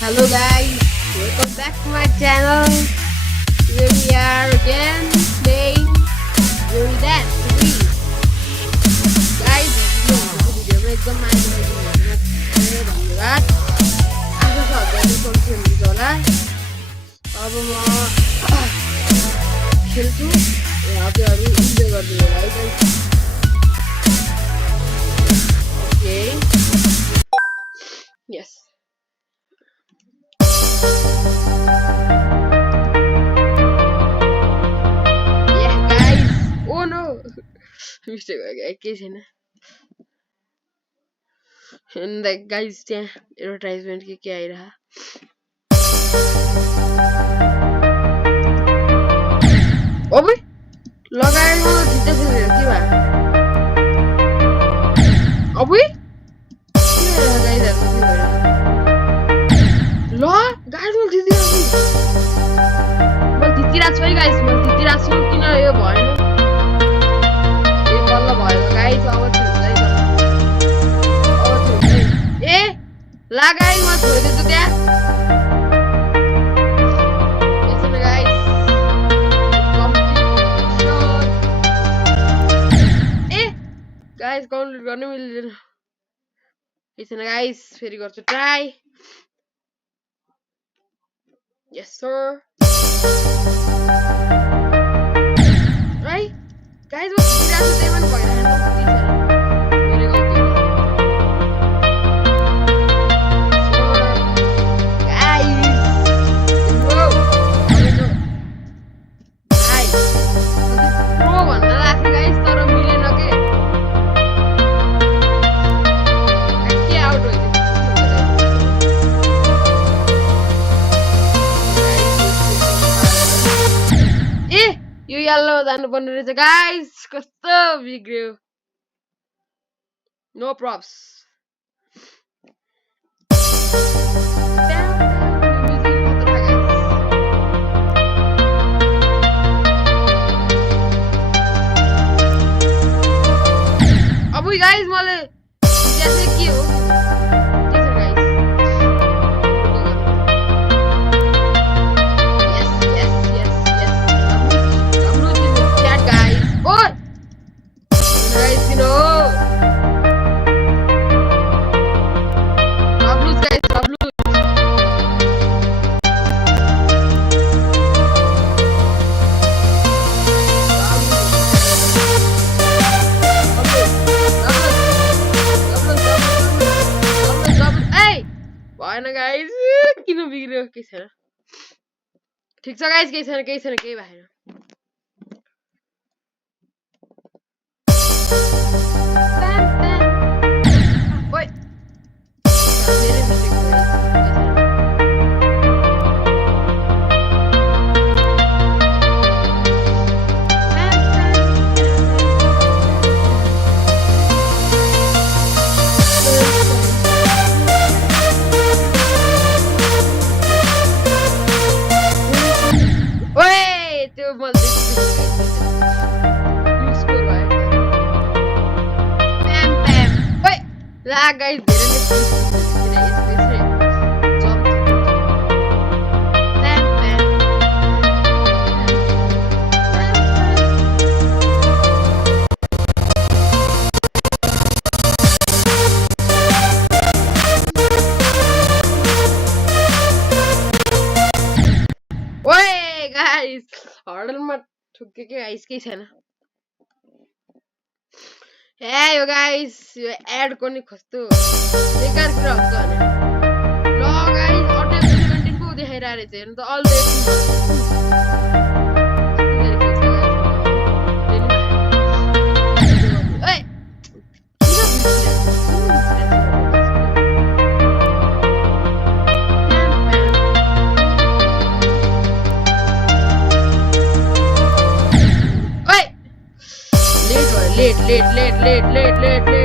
Hello guys, welcome back to my channel. Today we are again playing Zuri Dance 3. Guys, video में एकदम mic धन्यवाद आशा छ हजुरले सन्चै हुनुहुन्छ होला अब म खेल्छु हजुरहरू इन्जोय गर्दिनु होला है गाइस ओके यस Oh no! Mistake हो गयो केही छैन and the guys त्यहाँ एडभर्टाइजमेन्ट के आइरह ओबे लगाएको जित्दै छ के भा ओबे के गाइस ल गाइस म जितिरहेको छु म जितिरहेको छु है गाइस म जितिरहेको छु किन यो भएन बल्ल भयो गाइस अब चाहिँ हुँदैन ए ला गाइस म छोइदिन्छु त्यहाँ यसो गाइस ए गाइस कम्प्लिट गर्न मिल्दैन यसो गाइस फेरि गर्छु try yes sir right Guys, what did I say when I यो yellow जानु पर्ने रहेछ गाइस कस्तो बिग्रियो नो प्रॉप्स अब गाइस मैले जैसे के हो गाइस किन बिग्रियो के छैन ठीक छ गाइस केही छैन केही भएन ओइ मेरो मिस्टेक guys ओए गाइस हर्डलमा ठुक्के गाइस केही छैन ए यो गाइस यो एड गर्ने कस्तो बेकार कुरा हुन्छ भने ल गाइस अटेम 17 को देखाइरा रहेछ हेर्नु त अल द late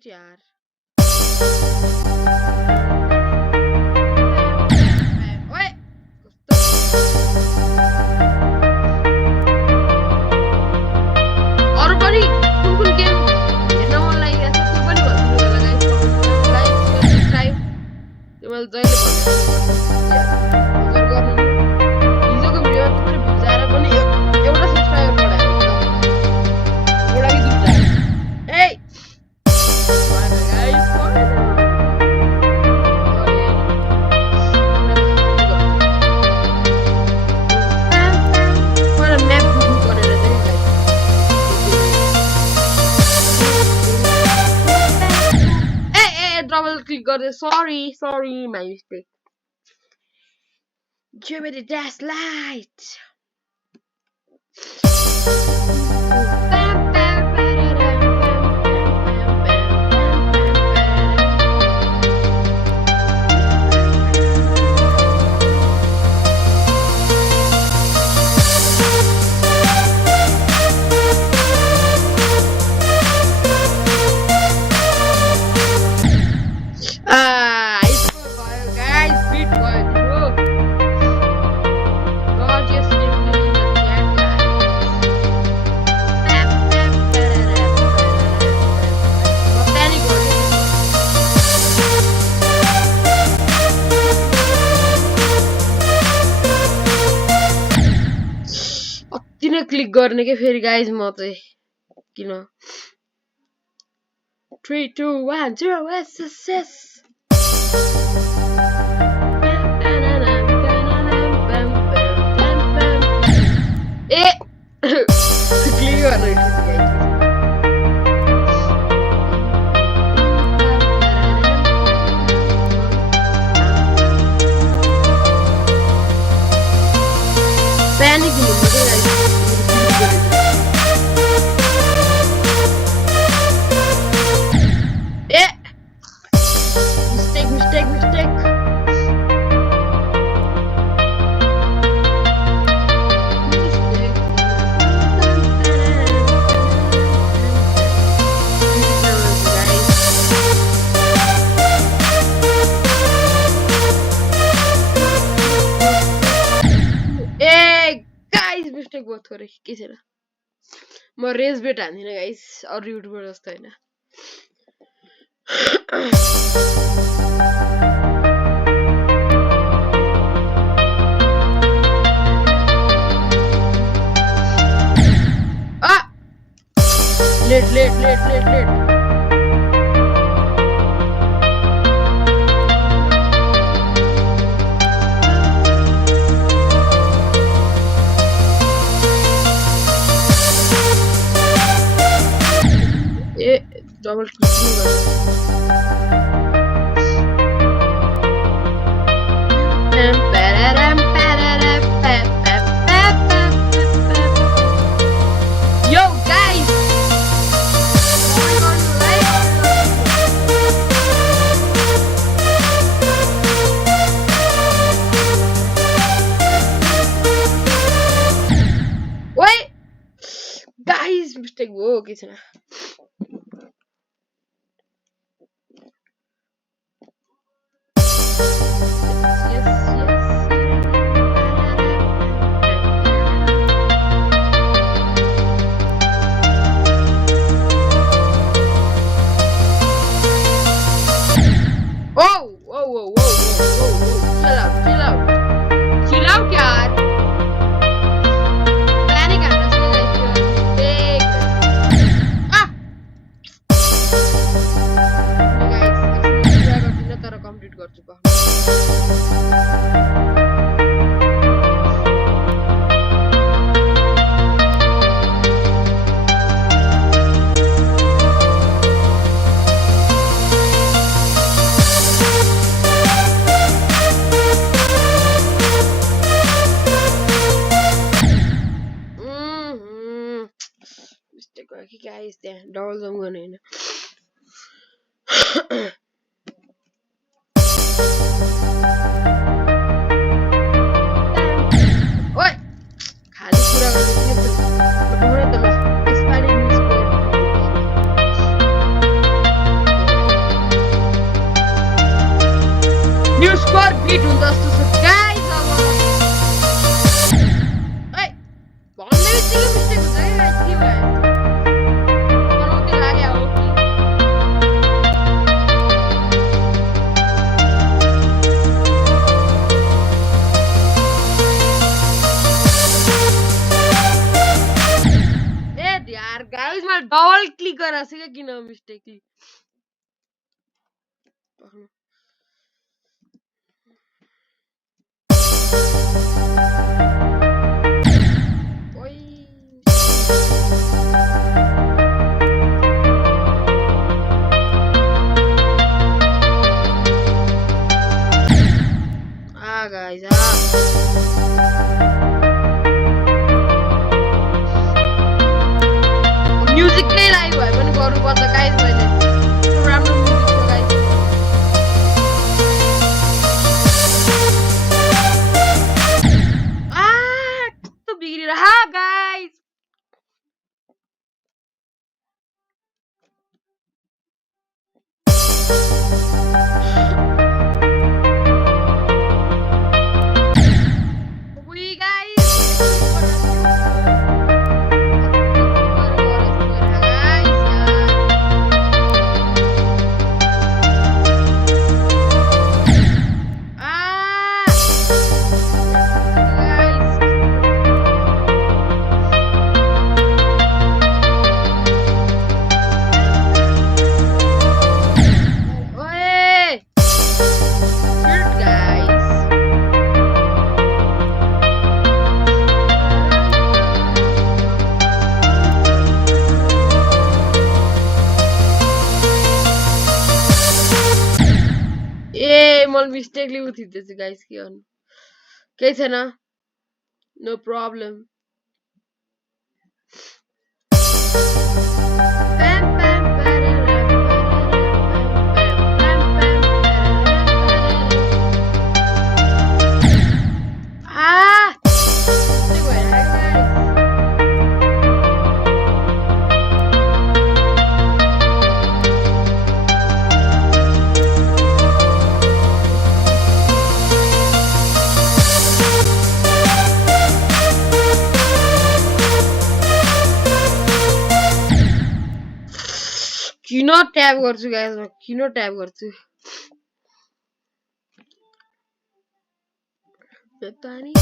शिट यार ओए और पनि कुन कुन गेम हेर्न मन लागिरहेछ त्यो पनि भनिदिनु होला गाइस कमेन्टमा लाइक शेयर सब्स्क्राइब त्यो मैले जहिले भनेको हजुर गर्नु हिजोको भिडियोमा त्यत्रो भ्युज आएर पनि एउटा सब्स्क्राइबर बढायो एउटा कि दुईटा ए भएन गाइस भएन मलाई म्याप बुक्नु परेर चाहिँ डबल क्लिक गर्दै sorry my mistake Give me the dash light. It's for guys, beat boy, bro. Gorgeous gameplay in the chat, guys. Panic अति नै क्लिक गर्ने के फेरि गाइज म चाहिँ किन 3 2 1 0 SSS ए क्लिक गर्ने Panic mistake मिस्टेक बहुत थोरै के छैन म रेज बेट हान्दिन गाइस अरु युट्युबर जस्तो हैन late double click Yo guys wait guys mistake wo ke chha Chill out, yaar. Panic आना चाहिए guys. Guys, तर complete कर चुका. Guys, there double jump गर्ने हैन ओइ खाली कुरा गर्ने के छ भने त ल यसपालि मिस डबल क्लिक गरेर छ किन मिस्टेकली guys म्युजिक नै लाइभ भए पनि गर्नुपर्छ गाइज मैले राम्रो म्युजिक छ गाइज कस्तो बिग्रिरह गाइज मिस्टेकली उठिदिएछु गाइस के गर्नु केही छैन नो प्रब्लम किन ट्याब गर्छु गाइस म किन ट्याब गर्छु पानी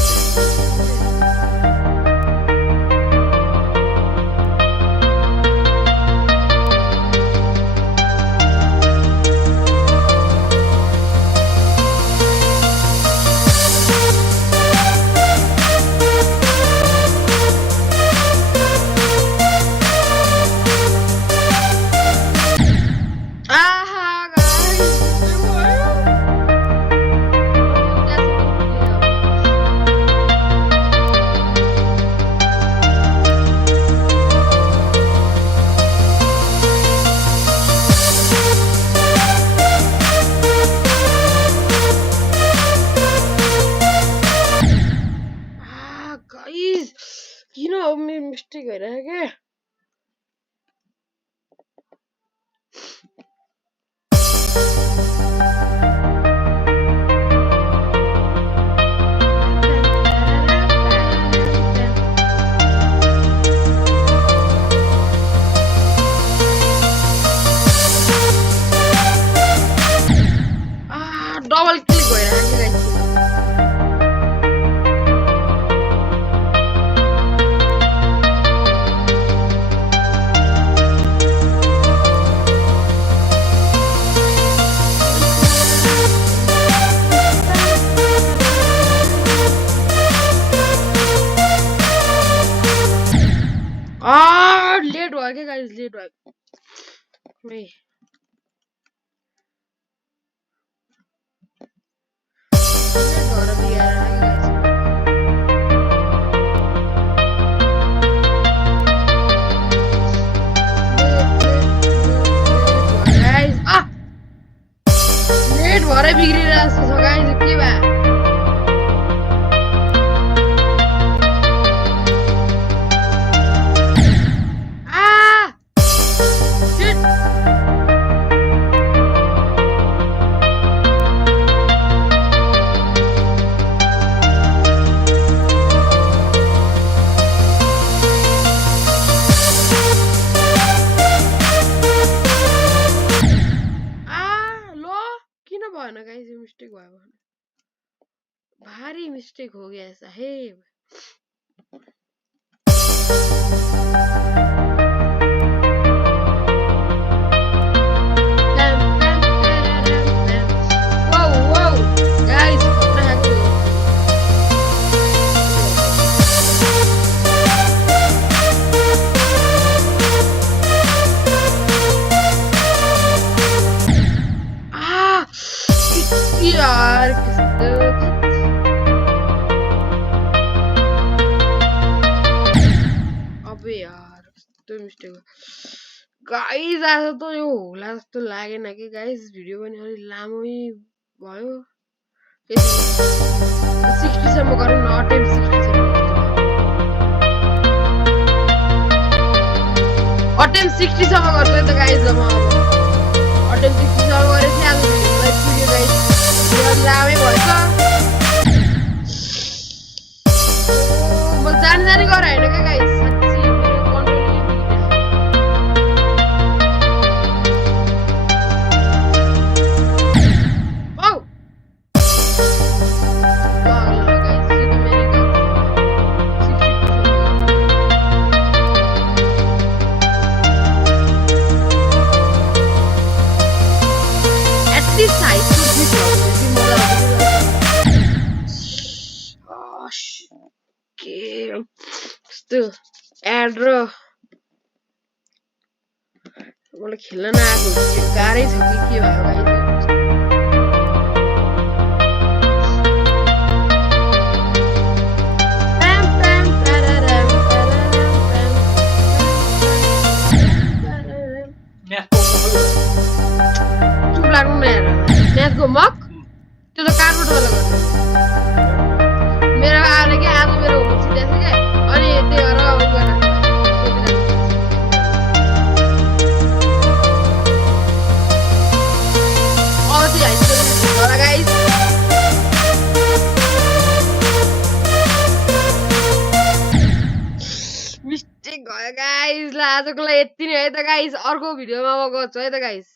मिस्टेक भइरहेको डबल क्लिक भइरहेको लेट भयो क्या गाइस लेट भयो लेट भरे बिग्रिरहेको छ गाइस के भयो मिस्टेक भयो भारी मिस्टेक हो गया साहेब यार कस्तो मिस्टेक गाइस आज त यो होला जस्तो लागेन कि गाइस भिडियो पनि अलि लामै भयो 60 सम्म गरौँ न अटेम्प 60 सम्म अटेम्प 60 सम्म गर्छु है त गाइस म अब अटेम्प 60 सम्म गरेपछि आज भिडियोलाई पुग्यो गाइस भिडियो लामै भएछ म जानी गरेर हैन के गाइस साच्चै मेरो कन्ट्रोलले बिग्रियो औ Still, Adro. Well, killing out. You got it. You Let's go, Mark. To the car. मेरा आने के आज मेरा ऊपर सीधे से गए और ये ते और आऊँ करना और सी आइस और गाइस मिस्टेक गयो गाइस ला आजको लागि यति नै है त गाइस अर्को भिडियोमा म गर्छु है त गाइस